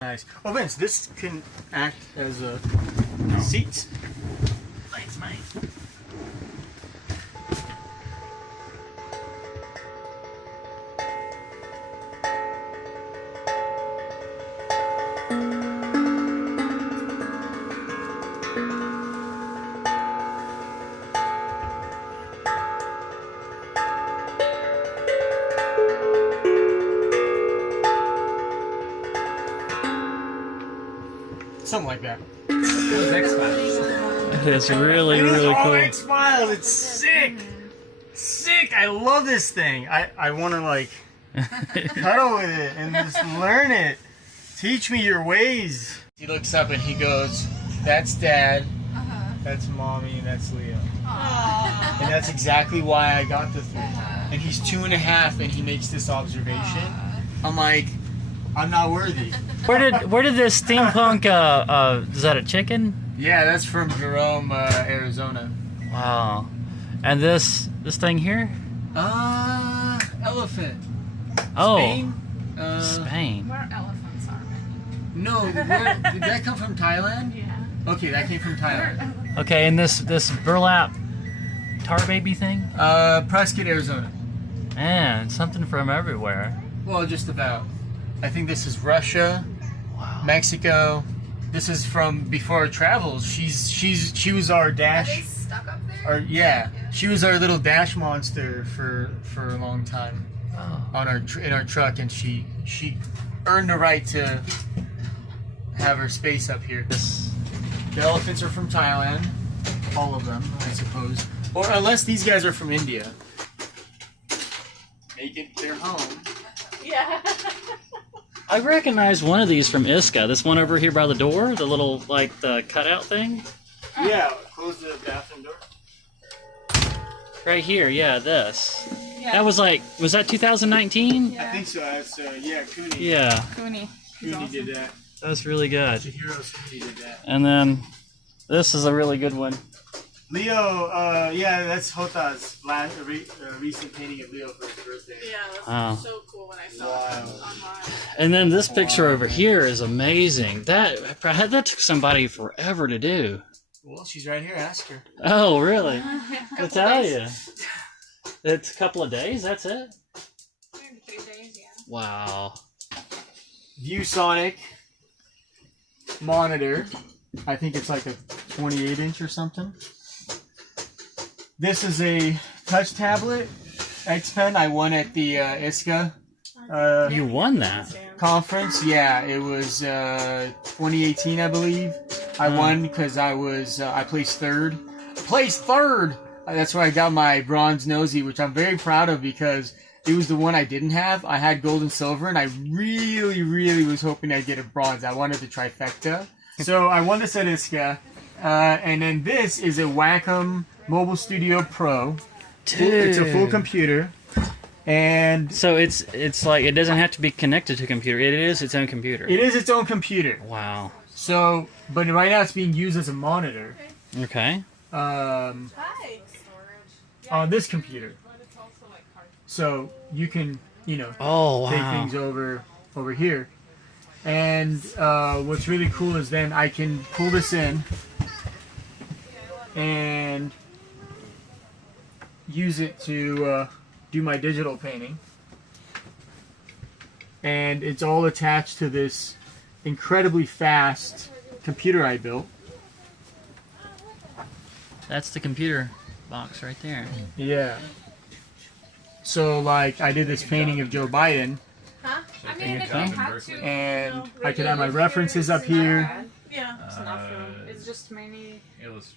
Nice. Oh, Vince, this can act as a seat. Thanks, mate. Something like that. It's really, really cool. X-Files, it's sick! Sick! I love this thing. I want to, like, cuddle with it and just learn it. Teach me your ways. He looks up and he goes, that's Dad, that's Mommy, and that's Leo. And that's exactly why I got the thing. And he's 2.5 and he makes this observation. I'm like, I'm not worthy. Where did this steampunk is that a chicken? Yeah, that's from Jerome, Arizona. Wow. And this thing here? Elephant. Oh. Spain? Spain. Where elephants are. No, did that come from Thailand? Yeah. Okay, that came from Thailand. Okay, and this burlap tar baby thing? Prescott, Arizona. Man, something from everywhere. Well, just about. I think this is Russia, Wow. Mexico. This is from before our travels. She was our Are they dash. stuck up there? Yeah, she was our little dash monster for a long time on in our truck, and she earned the right to have her space up here. The elephants are from Thailand, all of them, I suppose, or unless these guys are from India. Make it their home. Yeah. I recognize one of these from ISCA. This one over here by the door, the little the cutout thing. Yeah, close the bathroom door. Right here, yeah, this. Yeah. That was that 2019? Yeah. I think so. That's Cooney. Yeah, Cooney. Cooney did that. that's really good. Chihiro Cooney did that. And then this is a really good one. Leo, yeah, that's Hota's recent painting of Leo for his birthday. Yeah, that's Wow. so cool when I saw it online. And then this picture over here is amazing. That took somebody forever to do. Well, she's right here. Ask her. Oh, really? I tell you. It's a couple of days, that's it? 3 days, yeah. Wow. ViewSonic monitor. I think it's like a 28-inch or something. This is a touch tablet X Pen I won at the ISCA You won that? conference. Yeah, it was 2018, I believe. I won because I placed third. Placed third! That's where I got my bronze Nosey, which I'm very proud of because it was the one I didn't have. I had gold and silver, and I really, really was hoping I'd get a bronze. I wanted the trifecta. So I won this at ISCA. And then this is a Wacom Mobile Studio Pro. Dude. It's a full computer. And So it's like it doesn't have to be connected to a computer. It is its own computer. it is its own computer. Wow. So, but right now it's being used as a monitor Okay. Hi. on this computer. So you can, Oh take wow. things over here. And what's really cool is then I can pull this in and use it to do my digital painting. And it's all attached to this incredibly fast computer I built. That's the computer box right there. Yeah. So like I did this painting of Joe Biden, Huh? I mean, if I had to. and I could have my references up here. Yeah, it's not film. It's just mainly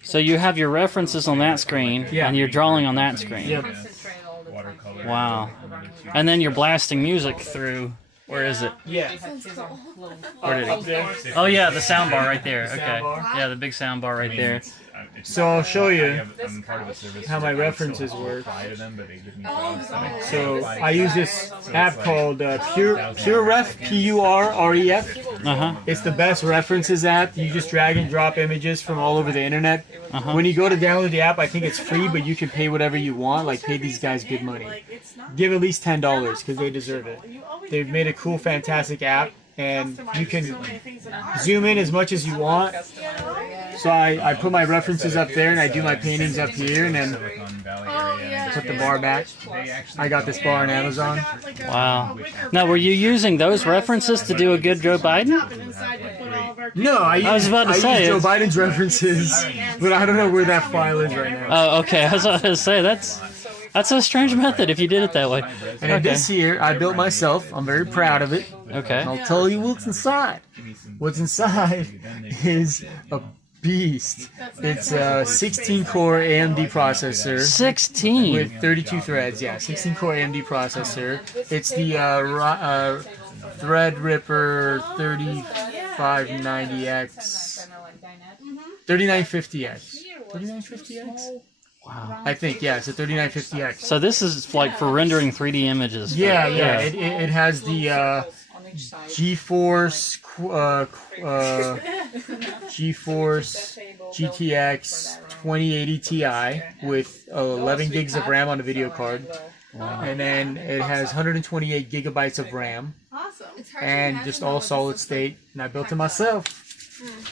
So you have your references on that screen, Yeah. and you're drawing on that screen. Yep. concentrate all the time. Wow. And then you're blasting music through. Where is it? Yeah. Where did Up it? there. Oh yeah, the sound bar right there. The Okay. sound bar. Yeah, the big sound bar right there. So I'll show you I'm part of a service how my where I references still work. apply to them, but they give me Oh, jobs that I oh. So like. I use this app called PureRef, P-U-R-R-E-F. Uh-huh. It's the best references app. You just drag and drop images from all over the internet. Uh-huh. When you go to download the app, I think it's free, but you can pay whatever you want. Like, pay these guys good money. Give at least $10 because they deserve it. They've made a cool, fantastic app, and you can zoom in as much as you want. So I put my references up there, and I do my paintings up here, and then put the bar back. I got this bar on Amazon. Wow. Now, were you using those references to do a good Joe Biden? No, I was about to say, use Joe it's- Biden's references, but I don't know where that file is right now. Oh, okay. I was about to say, that's a strange method if you did it that way. And then this here, I built myself. I'm very proud of it. Okay. I'll tell you what's inside. What's inside is a beast. It's a 16-core AMD processor. 16. With 32 threads, yeah, 16-core AMD processor. It's the Threadripper 3590X, 3950X, 3950X. Wow. I think, yeah, it's a 3950X. So this is like for rendering 3D images. Yeah. It has the GeForce GTX 2080 Ti with 11 gigs of RAM on the video card. Wow. And then it has 128 gigabytes of RAM. Awesome. And just all solid state. And I built it myself.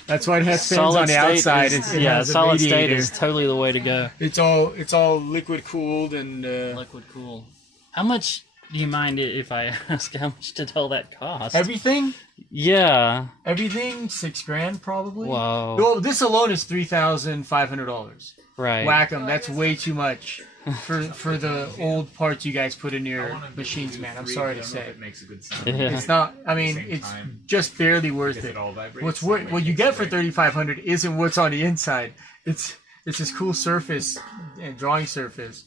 That's why it has fans Solid on the state outside. is- It yeah, has a solid state radiator. is totally the way to go. It's all liquid cooled and Liquid cool. How much do you mind if I ask how much did all that cost? everything. Yeah. Everything $6,000 probably. Whoa. Well, this alone is $3,500. Right. Wacom, that's way too much for the old parts you guys put in your machines, man. I'm sorry to say. It makes a good sound. Yeah. It's not. I mean, it's just barely worth it. What you get for $3,500 isn't what's on the inside. It's this cool surface and drawing surface,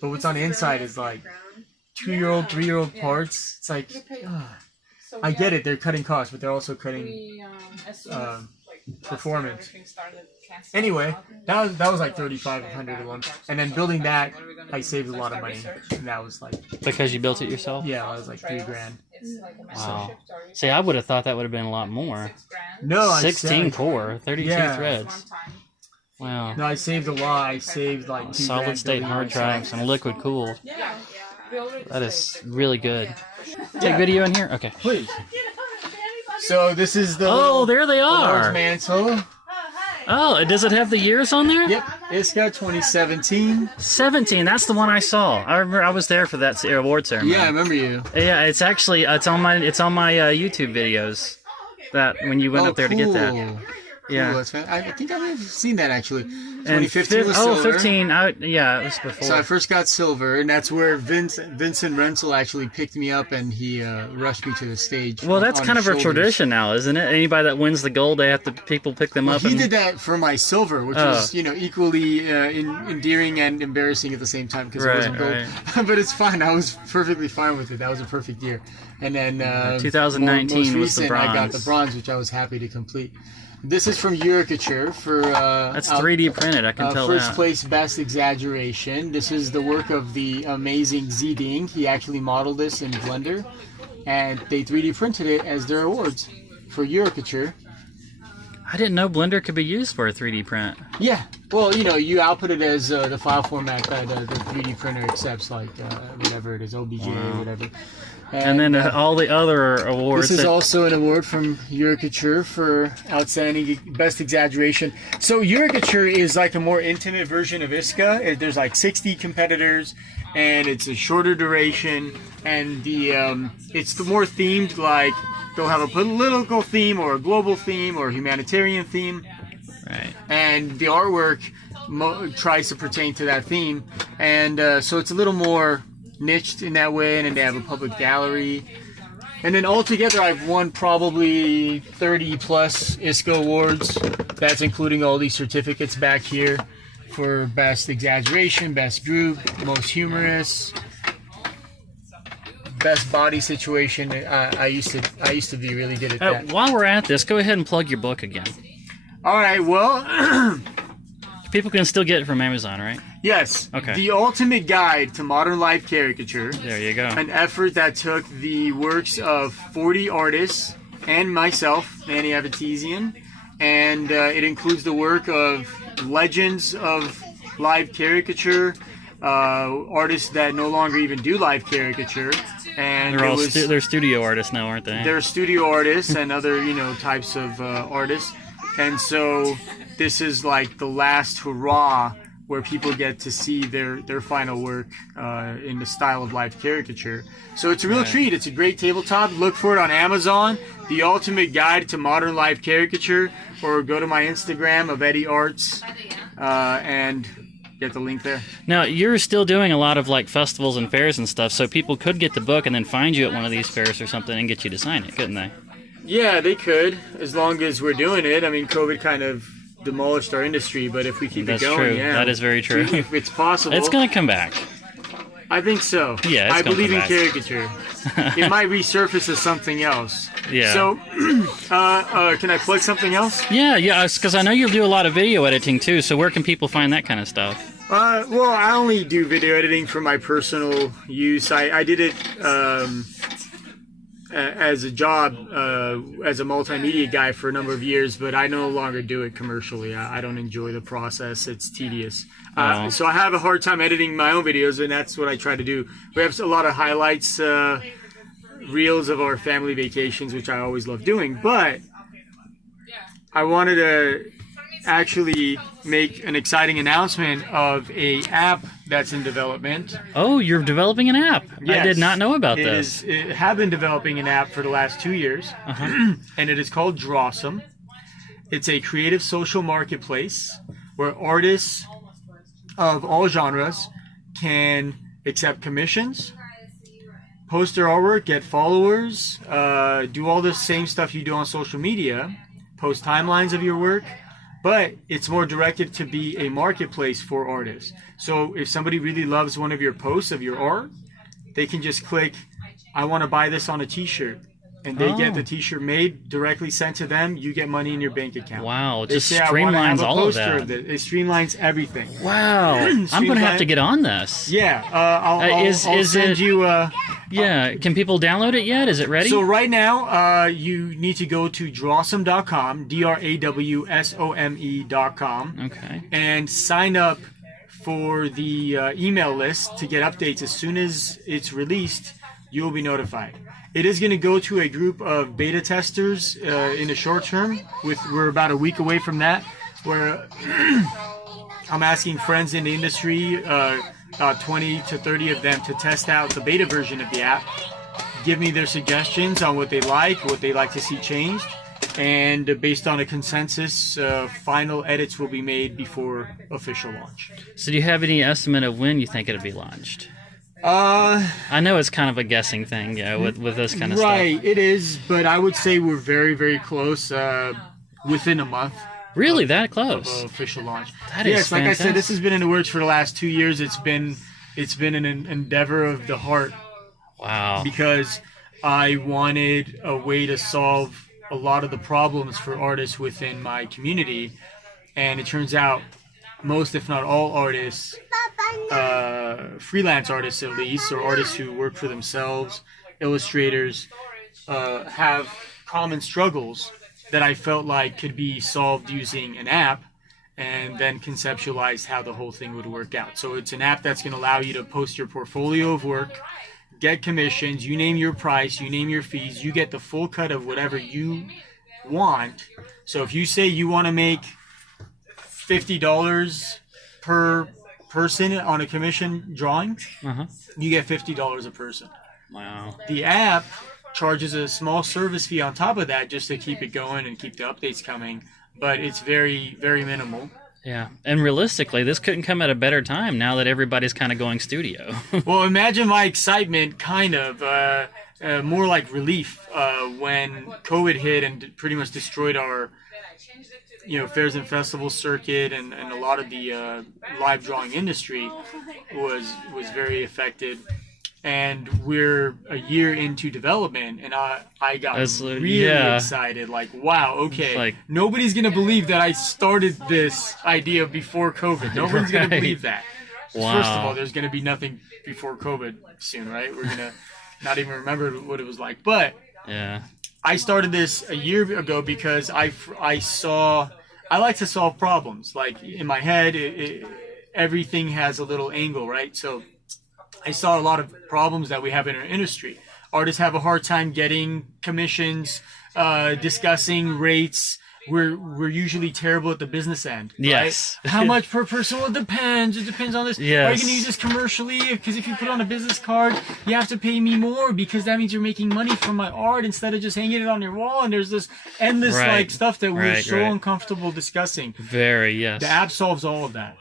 but what's on the inside is like 2-year-old, 3-year-old parts. It's like, I get it. They're cutting costs, but they're also cutting performance. Anyway, that was like $3,500 alone, and then building that, I saved a lot of money, and that was like Because you built it yourself? yeah, that was like $3,000. Wow. See, I would have thought that would have been a lot more. No, I 16 saved, core, 32 Yeah. threads. Wow. no, I saved a lot. I saved like $2,000 Solid state building hard it drives and liquid cooled. Yeah. That is really good. Take video in here? Okay. Please. So this is the Oh, there they large are. mantle. Oh, does it have the years on there? Yep, ISCA 2017. 17. That's the one I saw. I remember I was there for that award ceremony. Yeah, I remember you. Yeah, it's actually it's on my YouTube videos. That when you went up there to get that. Cool, Yeah. that's I think I've seen that actually. And 2015 was silver. 15. Yeah, it was before. So I first got silver, and that's where Vincent Renzel actually picked me up, and he rushed me to the stage. Well, that's on kind his of a shoulders. tradition now, isn't it? Anybody that wins the gold, they have to people pick them up. He and, did that for my silver, which was equally endearing and embarrassing at the same time because it wasn't gold. Right. But it's fine. I was perfectly fine with it. That was a perfect year. And then 2019 most was the recent, I got bronze. the bronze, which I was happy to complete. This is from Caricature for That's 3D printed. I can tell first that. place best exaggeration. This is the work of the amazing Zeding. He actually modeled this in Blender, and they 3D printed it as their awards for Caricature. I didn't know Blender could be used for a 3D print. Yeah, well, you output it as the file format that the 3D printer accepts, like whatever it is, OBJ or whatever. And then all the other awards. This is that- also an award from Caricature for outstanding best exaggeration. So Caricature is like a more intimate version of ISCA. There's like 60 competitors, and it's a shorter duration, and it's the more themed. Like they'll have a political theme or a global theme or a humanitarian theme. Right. And the artwork tries to pertain to that theme, and so it's a little more niched in that way, and then they have a public gallery. And then altogether I've won probably 30 plus ISCA awards. That's including all these certificates back here for best exaggeration, best group, most humorous, best body situation. I used to be really good at that. While we're at this, go ahead and plug your book again. All right, well, People can still get it from Amazon, right? yes. Okay. The Ultimate Guide to Modern Life Caricature. There you go. An effort that took the works of 40 artists and myself, Manny Avetisyan, and it includes the work of legends of live caricature, artists that no longer even do live caricature, and They're it all was, they're studio artists now, aren't they? they're studio artists and other, types of artists. And so this is like the last hurrah where people get to see their final work in the style of life caricature. So it's a real treat. It's a great tabletop. Look for it on Amazon, The Ultimate Guide to Modern Life Caricature, or go to my Instagram of Eddie Arts and get the link there. Now, you're still doing a lot of like festivals and fairs and stuff, so people could get the book and then find you at one of these fairs or something and get you to sign it, couldn't they? Yeah, they could, as long as we're doing it. I mean, COVID kind of demolished our industry, but if we keep That's it going, true. yeah. That is very true. If it's possible. It's going to come back. I think so. Yeah, it's I gonna believe in come back. caricature. It might resurface as something else. Yeah. So, can I plug something else? Yeah, because I know you do a lot of video editing too, so where can people find that kind of stuff? Well, I only do video editing for my personal use. I did it as a job, as a multimedia guy for a number of years, but I no longer do it commercially. I don't enjoy the process. It's tedious. So I have a hard time editing my own videos, and that's what I try to do. We have a lot of highlights, reels of our family vacations, which I always love doing, but I wanted to actually make an exciting announcement of a app that's in development. Oh, you're developing an app. Yes. I did not know about this. It have been developing an app for the last 2 years, and it is called Drawsome. It's a creative social marketplace where artists of all genres can accept commissions, post their artwork, get followers, do all the same stuff you do on social media, post timelines of your work, but it's more directed to be a marketplace for artists. So if somebody really loves one of your posts of your art, they can just click, I want to buy this on a t-shirt. And they get the t-shirt made, directly sent to them. You get money in your bank account. Wow, it They just say, I wanna have streamlines a all of poster that. It streamlines everything. Wow, I'm going to have to get on this. Yeah, I'll send you... Yeah, can people download it yet? Is it ready? So right now, you need to go to drawsome.com, DRAWSOME.com, Okay. and sign up for the email list to get updates. As soon as it's released, you will be notified. It is going to go to a group of beta testers in the short term. We're about a week away from that, where I'm asking friends in the industry, 20 to 30 of them, to test out the beta version of the app, give me their suggestions on what they like to see changed, and based on a consensus, final edits will be made before official launch. So do you have any estimate of when you think it'll be launched? I know it's kind of a guessing thing, with this kind of stuff. Right, it is, but I would say we're very, very close, within a month. Really, that Of close? official launch. That is yes, like I said, fantastic. this has been in the works for the last 2 years. It's been an endeavor of the heart, Wow. because I wanted a way to solve a lot of the problems for artists within my community, and it turns out most, if not all, artists, freelance artists at least, or artists who work for themselves, illustrators, have common struggles that I felt like could be solved using an app, and then conceptualized how the whole thing would work out. So it's an app that's going to allow you to post your portfolio of work, get commissions, you name your price, you name your fees, you get the full cut of whatever you want. So if you say you want to make $50 per person on a commission drawing, you get $50 a person. Wow. The app charges a small service fee on top of that just to keep it going and keep the updates coming, but it's very, very minimal. Yeah, and realistically, this couldn't come at a better time now that everybody's kind of going studio. Well, imagine my excitement, kind of, more like relief, when COVID hit and pretty much destroyed our, fairs and festival circuit, and a lot of the live drawing industry was very affected. And we're a year into development, and I got really excited. Like, wow, okay, nobody's going to believe that I started this idea before COVID. Nobody's going to believe that. Wow. First of all, there's going to be nothing before COVID soon, right? We're going to not even remember what it was like. But Yeah. I started this a year ago because I like to solve problems. Like, in my head, everything has a little angle, right? So I saw a lot of problems that we have in our industry. Artists have a hard time getting commissions, discussing rates. We're usually terrible at the business end. Yes. Right? How much per person? Well, it depends. It depends on this. Yes. Are you going to use this commercially? Because if you put on a business card, you have to pay me more because that means you're making money from my art instead of just hanging it on your wall. And there's this endless like stuff that we're so uncomfortable discussing. Very, yes. The app solves all of that.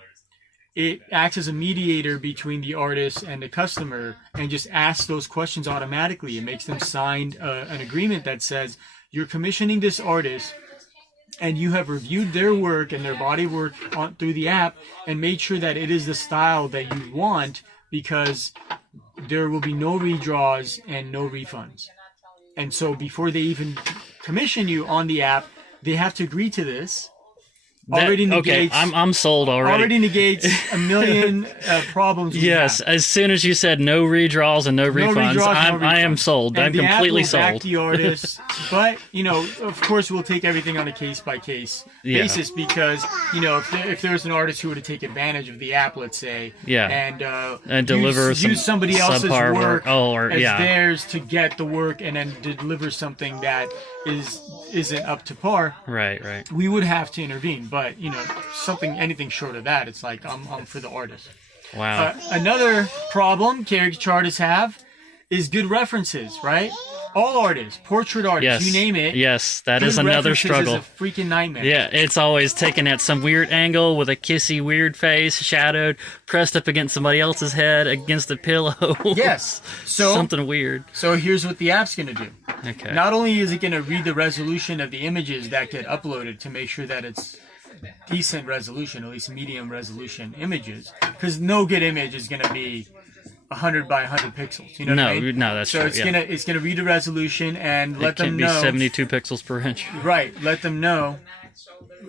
It acts as a mediator between the artist and the customer and just asks those questions automatically. It makes them sign an agreement that says, you're commissioning this artist and you have reviewed their work and their body work through the app and made sure that it is the style that you want, because there will be no redraws and no refunds. And so before they even commission you on the app, they have to agree to this. Already negates. Okay, I'm sold already. Already negates a million problems. Yes, as soon as you said no redraws and no refunds, I am sold. And I'm completely sold. Back the artist, but of course, we'll take everything on a case-by-case basis, because if there's an artist who were to take advantage of the app, let's say, and deliver use somebody else's work as theirs to get the work, and then deliver something that isn't up to par. Right. We would have to intervene, but anything short of that, it's like I'm for the artist. Wow. Another problem caricature artists have is good references, right? All artists, portrait artists, you name it. Yes, that is another struggle. Is a freaking nightmare. Yeah, it's always taken at some weird angle with a kissy weird face, shadowed, pressed up against somebody else's head, against a pillow. Yes. So something weird. So here's what the app's going to do. Okay. Not only is it going to read the resolution of the images that get uploaded to make sure that it's decent resolution, at least medium resolution images, because no good image is going to be 100 by 100 pixels. You know what I mean? No, that's true. So it's gonna read the resolution and let them know. It can be 72 pixels per inch. Right. Let them know.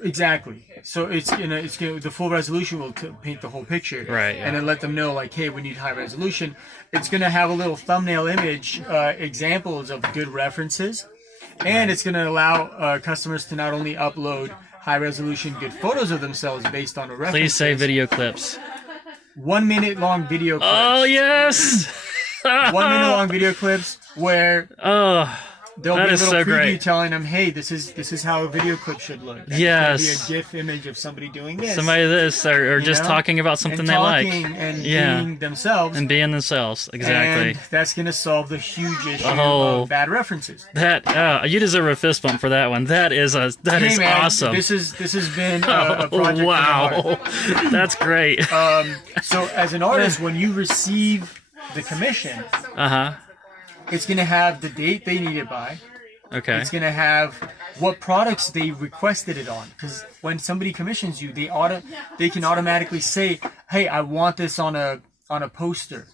Exactly. So the full resolution will paint the whole picture. Right. Yeah. And then let them know, like, hey, we need high resolution. It's gonna have a little thumbnail image, examples of good references, and it's gonna allow customers to not only upload high resolution good photos of themselves based on a reference. Please say video clips. 1 minute long video clips. Oh yes. 1 minute long video clips where there'll be a little preview telling them, hey, this is how a video clip should look. Yes. It's gonna be a GIF image of somebody doing this. Somebody this, or just talking about something they like. And being themselves. And being themselves, exactly. And that's going to solve the huge issue of bad references. That you deserve a fist bump for that one. That is awesome. This has been a project. Wow, that's great. So as an artist, when you receive the commission, it's going to have the date they need it by. Okay. It's going to have what products they requested it on. Because when somebody commissions you, they can automatically say, hey, I want this on a poster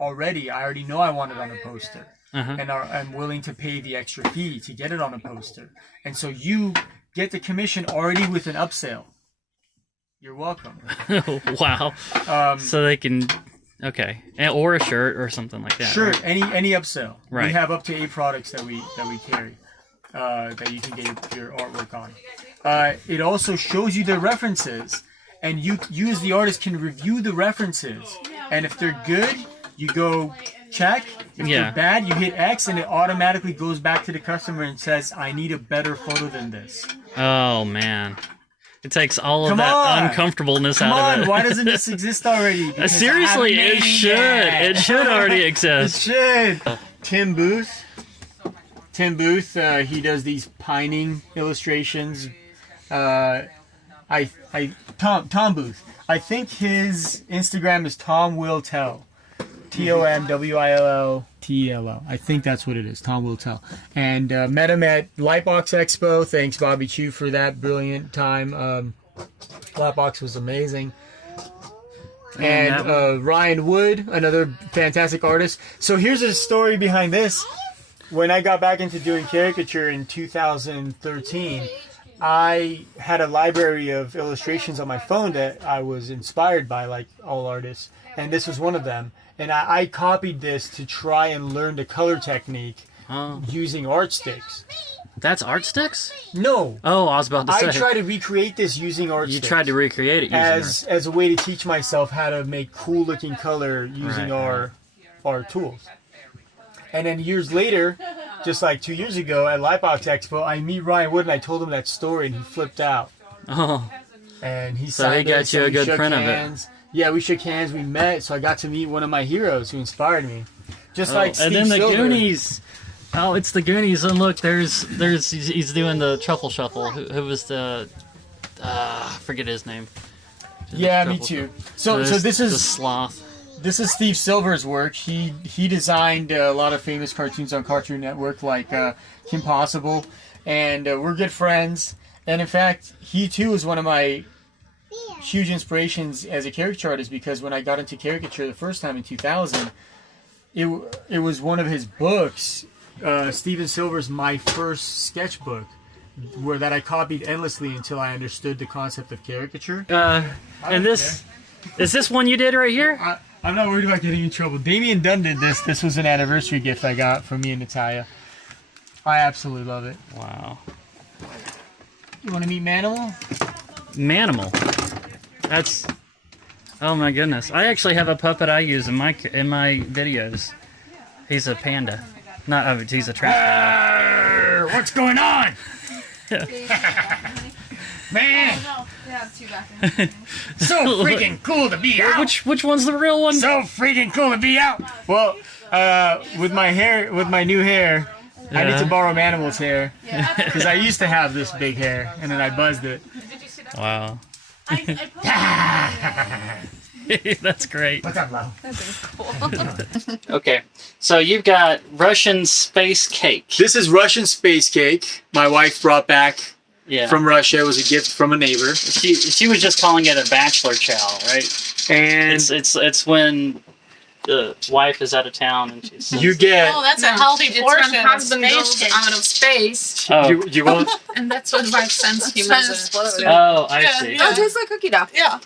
already. I already know I want it on a poster. And I'm willing to pay the extra fee to get it on a poster. And so you get the commission already with an upsell. You're welcome. Wow. So they can... Okay, or a shirt or something like that. Shirt, right? any upsell. Right. We have up to 8 products that we carry that you can get your artwork on. It also shows you the references, and you as the artist can review the references. And if they're good, you go check. If they're bad, you hit X, and it automatically goes back to the customer and says, "I need a better photo than this." Oh man. It takes all of that uncomfortableness out of it. Why doesn't this exist already? Seriously, it should. It should already exist. It should. Tim Booth, he does these pining illustrations. Tom Booth. I think his Instagram is Tom Will Tell. TOMWILLTELO. I think that's what it is. Tom Will Tell. And met him at Lightbox Expo. Thanks, Bobby Chu, for that brilliant time. Lightbox was amazing. And Ryan Wood, another fantastic artist. So here's a story behind this. When I got back into doing caricature in 2013, I had a library of illustrations on my phone that I was inspired by, like all artists. And this was one of them. And I copied this to try and learn the color technique using art sticks. That's art sticks? No, Oh, I was about to say. I tried to recreate this using art You sticks. tried to recreate it using as a way to teach myself how to make cool looking color using Right, our tools. And then years later, just like 2 years ago at Lightbox Expo, I meet Ryan Wood and I told him that story and he flipped out. Oh, And he So he signed got us you and a we good shook print of it. hands. Yeah, we shook hands, we met, so I got to meet one of my heroes who inspired me. Just like Steve and then the Silver. Goonies. Oh, it's the Goonies, and look, he's doing the truffle shuffle. Who was the? I forget his name. Yeah, me Truffle too. Shuffle. So There's this the is sloth. This is Steve Silver's work. He designed a lot of famous cartoons on Cartoon Network, like Kim Possible, and we're good friends. And in fact, he too is one of my huge inspirations as a caricature artist, because when I got into caricature the first time in 2000, it was one of his books. Steven Silver's My First Sketchbook, where that I copied endlessly until I understood the concept of caricature. And this is this one you did right here? I'm not worried about getting in trouble. Damien Dunn did this. This was an anniversary gift I got from me and Natalia. I absolutely love it. Wow. You want to meet Manimal? Manimal. That's. Oh my goodness! I actually have a puppet I use in my videos. He's a panda. Not. Oh, he's a trap What's going on? Man, Yeah, two back. so freaking cool to be out. Which one's the real one? So freaking cool to be out. Well, with my new hair, I need to borrow Manimal's hair because I used to have this big hair and then I buzzed it. Did you see that? Wow. I That's great. What's up, Lo? Okay, so you've got Russian space cake. This is Russian space cake. My wife brought back Yeah. from Russia. It was a gift from a neighbor. She was just calling it a bachelor chow, right? And It's when the wife is out of town and she's. you get Oh, that's a healthy it's portion when of husband space goes cake. out of space, Oh. you won't. and that's what wife sends him Trying to as explode. a. Oh, I Yeah, see. yeah. Oh, it tastes like cookie dough. Yeah.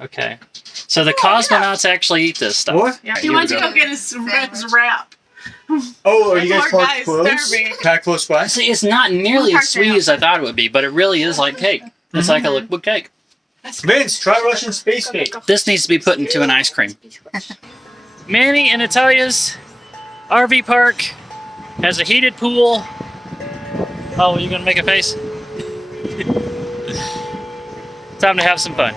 Okay. So the cosmonauts actually eat this stuff. What? Yeah. He went to go get his wrap. Oh, are you guys Poor packed guy's close? starving. Packed close by? See, it's not nearly as sweet as I thought it would be, but it really is like cake. It's like a liquid cake. Vince, try Russian space cake. This needs to be put into an ice cream. Manny and Natalia's RV park has a heated pool. Oh, are you gonna make a face? Time to have some fun.